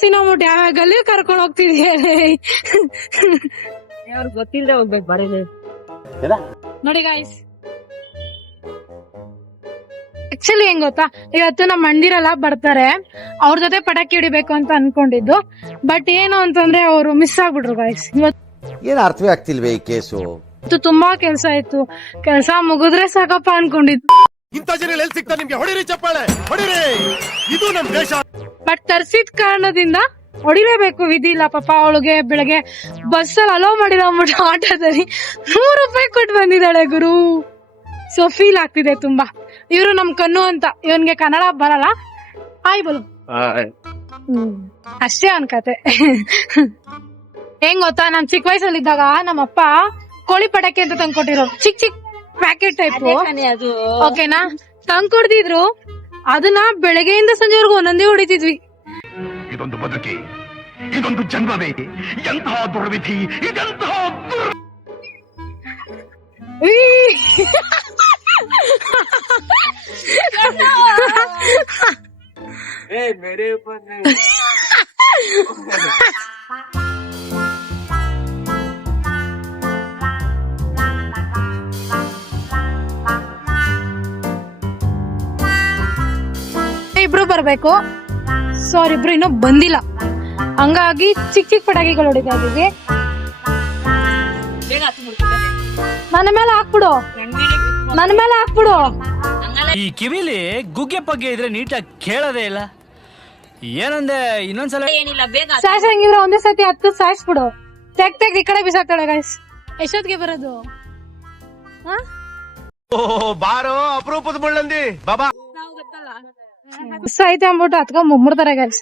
Scene ಆಗ್ಬಿಟ್ಟು ಯಾವ ಗಲ್ಲಿ ಕರ್ಕೊಂಡು ಹೋಗ್ತಿದ್ಯಾ ಅವ್ರಿಗೆ ಗೊತ್ತಿಲ್ಲದೆ ಹೋಗ್ಬೇಕು ಬರೀ ನೋಡಿ ಗಾಯ್ಸ್. ಆಕ್ಚುಲಿ ಹೆಂಗ್ ಗೊತ್ತಾ, ಇವತ್ತು ನಮ್ಮ ಮಂದಿರೆಲ್ಲ ಬರ್ತಾರೆ, ಅವ್ರ ಜೊತೆ ಪಟಾಕಿ ಹಿಡಿಬೇಕು ಅಂತ ಅನ್ಕೊಂಡಿದ್ದು. ಬಟ್ ಏನು ಅಂತಂದ್ರೆ ಅವರು ಮಿಸ್ ಆಗ್ಬಿಟ್ರು ಗಾಯ್ಸ್. ಏನ್ ಅರ್ಥವೇ ಆಗ್ತಿಲ್ವೇ ಈ ಕೇಸು. ಇವತ್ತು ತುಂಬಾ ಕೆಲ್ಸ ಇತ್ತು, ಕೆಲ್ಸ ಮುಗಿದ್ರೆ ಸಾಕಪ್ಪ ಅನ್ಕೊಂಡಿದ್ದು. ಇಂಥ ಜನ ಎಲ್ಲಿ ಸಿಗ್ತಾರೆ ನಿಮ್ಗೆ? ಹೊಡಿರಿ ಚಪ್ಪಾಳೆ, ಹೊಡಿರಿ, ಇದು ನಮ್ ದೇಶ. ಬಟ್ ತರ್ಸಿದ ಕಾರಣದಿಂದ ಹೊಡಿಲೇಬೇಕು, ವಿಧಿ ಇಲ್ಲ. ಪಾಪ ಅವಳಿಗೆ ಬೆಳಗ್ಗೆ ಬಸ್ ಅಲ್ಲಿ ಅಲೋ ಮಾಡಿಲ್ಲ ಅಂದ್ಬಿಟ್ಟು ಆಟೋದಲ್ಲಿ 100 ರೂಪಾಯಿ ಕೊಟ್ಟು ಬಂದಿದ್ದಾಳೆ ಗುರು. ಸೊ ಫೀಲ್ ಆಗ್ತಿದೆ ತುಂಬಾ. ಇವ್ರು ನಮ್ ಕಣ್ಣು ಅಂತ, ಇವನ್ಗೆ ಕನ್ನಡ ಬರಲ್ಲ. ಆಯ್ ಬಲು ಅಷ್ಟೇ ಅನ್ಕತೆ. ಹೆಂಗ್ ಗೊತ್ತಾ, ನಮ್ ಚಿಕ್ಕ ವಯಸ್ಸಲ್ಲಿದ್ದಾಗ ನಮ್ಮಪ್ಪ ಕೋಳಿ ಪಟಾಕಿ ಅಂತ ತಂದ್ಕೊಟ್ಟಿರೋ ಚಿಕ್ಕ ಚಿಕ್ಕ ಪ್ಯಾಕೆಟ್ ಟೈಪ್, ಓಕೆನಾ, ತಂದ್ಕೊಡ್ತಿದ್ರು. ಅದನ್ನ ಬೆಳಗ್ಗೆಯಿಂದ ಸಂಜೆವರೆಗೂ ಒಂದೊಂದೇ ಹೊಡಿತಿದ್ವಿ. ಇದೊಂದು ಬದುಕಿ, ಇದೊಂದು ಜನ್ಮವೇ, ಎಂತಹ ದುರ್ವಿಧಿ, ಇದೆಂತಹ मेरे ऊपर नहीं. ಇಬ್ರು ಬರ್ಬೇಕು. ಸೊ ಅವ್ರಿಬ್ರು ಇನ್ನೂ ಬಂದಿಲ್ಲ, ಹಂಗಾಗಿ ಚಿಕ್ಕ ಚಿಕ್ಕ ಪಟಾಕಿಗಳು ಹೊಡಿತಾ ಇದೀವಿ. ನನ್ನ ಮೇಲೆ ಹಾಕ್ಬಿಡು, ನನ್ನ ಮೇಲೆ ಹಾಕ್ಬಿಡು. ಈ ಕಿವಿಲಿ ಗುಗ್ಗೆ ಪಗ್ಗೆ ಇದ್ರೆ ನೀಟಾಗಿ ಕೇಳೋದೇ ಇಲ್ಲ. ಏನಂದೆ ಇನ್ನೊಂದ್ಸಲ? ಏನಿಲ್ಲ, ಬೇಗ ಸಾಯ್ಸಂಗಿದ್ರೆ ಒಂದೇ ಸತಿ 10 ಸಾಯಿಸ್ಬಿಡು. ತೆಗ್ ಈ ಕಡೆ ಬಿಸಾಕ್ತಾಳೆ ಗೈಸ್. ಎಷ್ಟೊತ್ತಿಗೆ ಬರೋದು? ಬಾರೋ ಅಪರೂಪದ ಮುಳ್ಳಂದಿ ಬಾಬಾ. ಐತೆ ಅಂದ್ಬಿಟ್ಟು ಹತ್ಕೊಂಡ್ ಮುಮ್ಬಿಡ್ತಾರೆ ಗೈಸ್.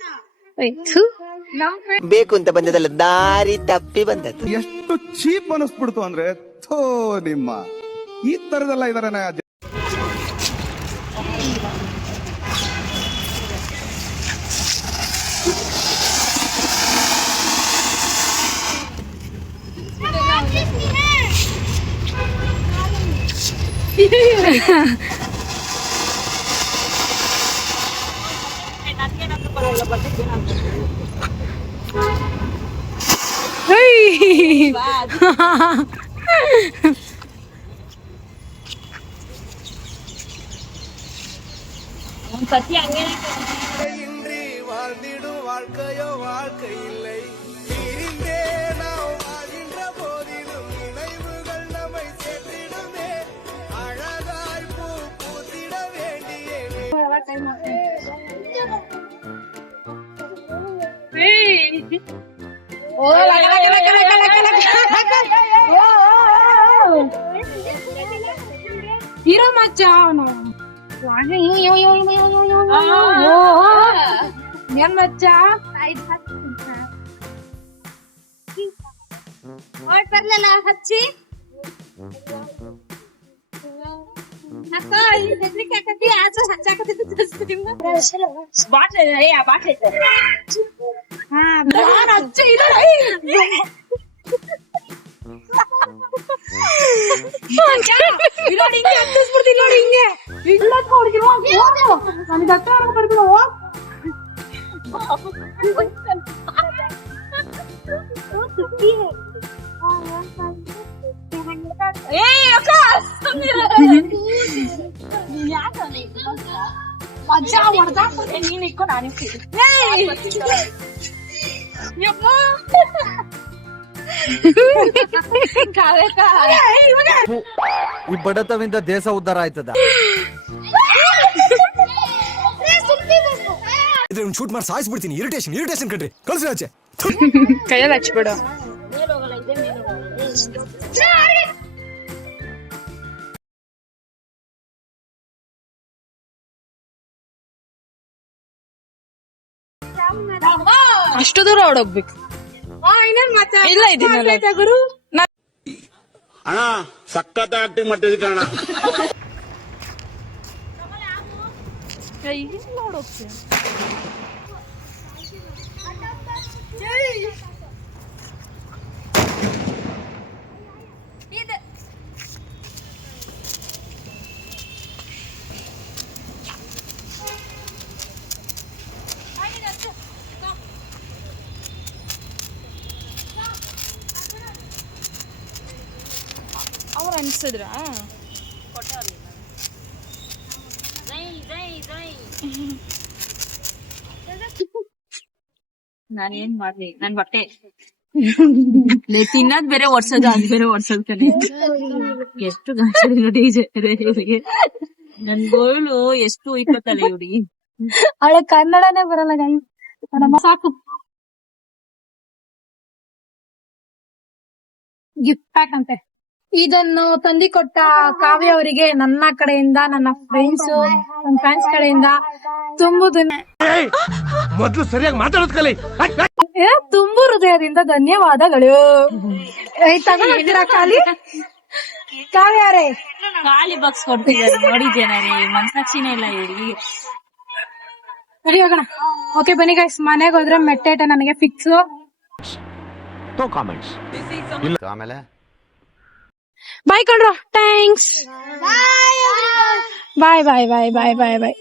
ಬೇಕು ಅಂತ ಬಂದದಲ್ಲ, ದಾರಿ ತಪ್ಪಿ ಬಂದದ್ದು. ಎಷ್ಟು ಚೀಪ್ ಅನಿಸ್ಬಿಡ್ತು ಅಂದ್ರೆ, ಥೋ ನಿಮ್ಮ ಈ ತರದೆಲ್ಲ ಇದಾರೆ. ಸತ್ಯ ಹಂಗೆ இன்றி வாழ்ந்திடும் வாழ்க்கையோ வாழ்க்கை இல்லை. நீரிந்தே நாம் வாழ்கின்ற போதிலும் நினைவுகள் நம்மை சேர்த்திடுமே. அழகாய் பூ பூத்திட வேண்டியே. ಹೀರೋ ಮಚ್ಚ ಅವನು. ಏನ್ ಮಚ್ಚ? ಬರ್ಲಲ್ಲ ಹಚ್ಚಿ ಮಜಾ ಹೊಡ್ದಾಕ್ಬಿಡ್ತೀನಿ ನೀನ್ ಇಕ್ಕೋ ನಾನು ಈ ಬಡತವಿಂದ ದೇಶ ಉದ್ಧಾರ ಆಯ್ತದ. ಶೂಟ್ ಮಾಡಿ ಸಾಯಿಸ್ಬಿಡ್ತೀನಿ. ಇರಿಟೇಷನ್ ಕಣ್ರಿ, ಕಳ್ಸಿ ಆಚೆ. ಕೈಯಲ್ಲಿ ಹಚ್ಬಿಡು. ಅಷ್ಟು ದೂರ ಓಡೋಗ್ಬೇಕು. ಇಲ್ಲ ಇದೀನಲ್ಲ ಗುರು. ಅಣ್ಣ ಸಖತ್ ಆಕ್ಟಿಂಗ್ ಮಾಡ್ತಿದ್ದೆ ಕಣ. ಓಡೋಗ್ತೀನಿ. ಅನ್ಸಿದ್ರ ನಾನೇನ್ ಮಾಡ್ಲಿ ನನ್ ಬಟ್ಟೆ ತಿನ್ನೋದ್ ಬೇರೆ ಒರ್ಸೋದು ಅದ್ ಬೇರೆ ಒರ್ಸೋದ್ ಕಣೆ. ಎಷ್ಟು ಡಿಜೆ ನನ್ ಗೋಳು ಎಷ್ಟು ಇಪ್ಪತ್ತಲ್ಲ ಇವ್ರಿ. ಅವಳೆ ಕನ್ನಡನೇ ಬರಲ್ಲ guys. ನೋಡಮ್ಮ, ಸಾಕು. ಗಿಫ್ಟ್ ಪ್ಯಾಕ್ ಅಂತೆ. ಇದನ್ನು ತಂದಿಕೊಟ್ಟ ಕಾವ್ಯ ಅವರಿಗೆ ನನ್ನ ಕಡೆಯಿಂದ, ನನ್ನ ಫ್ರೆಂಡ್ಸ್, ನನ್ನ ಫ್ಯಾನ್ಸ್ ಕಡೆಯಿಂದ ಮೊದ್ಲು ಸರಿಯಾಗಿ ಮಾತಾಡೋದ್ ಕಲಿ. ತುಂಬು ಹೃದಯದಿಂದ ಧನ್ಯವಾದಗಳು. ತಗೊಂಡಿದ್ದೀರಾ ಖಾಲಿ ಕಾವ್ಯಾರೇ? ಖಾಲಿ ಬಾಕ್ಸ್ ಕೊಡ್ತಿದ್ದಾರೆ ನೋಡಿದ್ದೇನೆ ರೀ, ಮನ್ಸಾಕ್ಷಿನೇ ಇಲ್ಲ ಇವ್ರಿಗೆ. ಸರಿ ಹೋಗೋಣ. ಓಕೆ ಬನ್ನಿ ಗೈಸ್, ಮನೆಗೆ ಹೋದ್ರೆ ಮೆಟ್ಟೇಟ ನನಗೆ ಫಿಕ್ಸ್. ಆಮೇಲೆ ಬಾಯ್ ಕಣ್ರೋ, ಥ್ಯಾಂಕ್ಸ್. ಬಾಯ್ ಬಾಯ್ ಬಾಯ್ ಬಾಯ್ ಬಾಯ್ ಬಾಯ್.